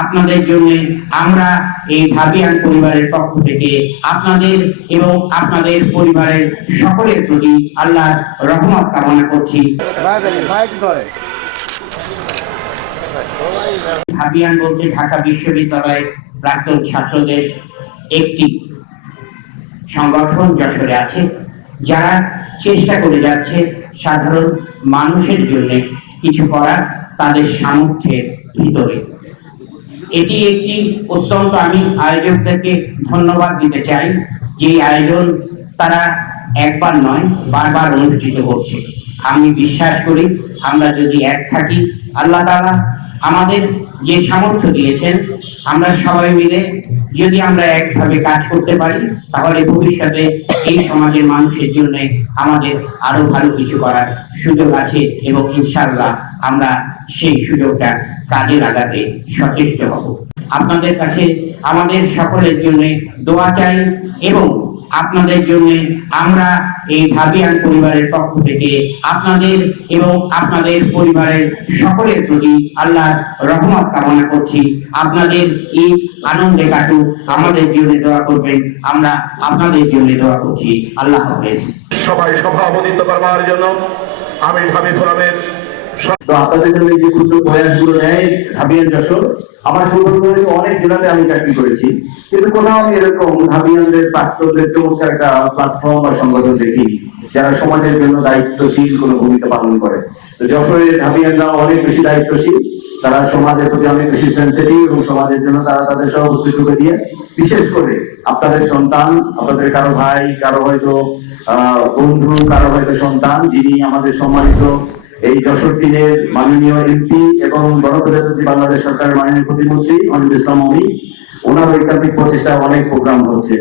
আপনাদের জন্য আমরা এই ঢাবিয়ান পরিবারের পক্ষ থেকে আপনাদের এবং আপনাদের পরিবারের সকলের প্রতি আল্লাহর রহমত কামনা করছি। ঢাবিয়ান বলতে ঢাকা বিশ্ববিদ্যালয়ের প্রাক্তন ছাত্রদের একটি সংগঠন যশোরে আছে, যারা চেষ্টা করে যাচ্ছে সাধারণ মানুষের জন্য কিছু করার তাদের সামর্থ্যের ভিতরে। এটি একটি অত্যন্ত, আমি আয়োজকদেরকে ধন্যবাদ দিতে চাই যে আয়োজন তারা একবার নয় বারবার অনুষ্ঠিত করছে। আমি বিশ্বাস করি আমরা যদি এক থাকি, আল্লাহ তাআলা আমাদের যে সামর্থ্য দিয়েছেন, আমরা সবাই মিলে যদি আমরা একভাবে কাজ করতে পারি, তাহলে ভবিষ্যতে এই সমাজের মানুষের জন্য আমাদের আরো ভালো কিছু করার সুযোগ আছে এবং ইনশাআল্লাহ আমরা সেই সুযোগটা কাজে লাগাতে সচেষ্ট হব। আপনাদের কাছে আমাদের সকলের জন্য দোয়া চাই এবং আপনাদের জন্য আমরা এই ঢাবিয়ান পরিবারের পক্ষ থেকে আপনাদের এবং আপনাদের পরিবারের সকলের প্রতি আল্লাহর রহমত কামনা করছি। আপনাদের ঈদ আনন্দে কাটুক, আমাদের জন্য দোয়া করবেন, আমরা আপনাদের জন্য দোয়া করছি। আল্লাহ হাফেজ। সবাই সভাপতিত্ব করবার জন্য আমি ঢাবি ফোরামের তো আপনাদের জন্য যে ক্ষুদ্র প্রয়াসগুলো নেয় ঢাবিয়ান যশোর, আমার সৌভাগ্য হয়েছে অনেক জেলাতে আমি চাকরি করেছি, কিন্তু কোথাও এরকম ঢাবিয়ানদের প্রাক্তনদের চমৎকার একটা প্ল্যাটফর্ম বা সংগঠন দেখি যারা সমাজের জন্য দায়িত্বশীল কোনো ভূমিকা পালন করে। তো যশোরের ঢাবিয়ানরা অনেক বেশি দায়িত্বশীল, তারা সমাজের প্রতি অনেক বেশি সেন্সিটিভ এবং সমাজের জন্য তারা তাদের সর্বোচ্চটুকু দিয়ে, বিশেষ করে আপনাদের সন্তান, আপনাদের কারো ভাই, কারো হয়তো বন্ধু, কারো হয়তো সন্তান, যিনি আমাদের সম্মানিত এই যশোর তিনের মাননীয় এমপি এবং গণপ্রজাতন্ত্রী বাংলাদেশ সরকারের মাননীয় প্রতিমন্ত্রী অনিল ইসলাম অমি, ওনার ঐকান্তিক প্রচেষ্টায় অনেক প্রোগ্রাম হচ্ছে।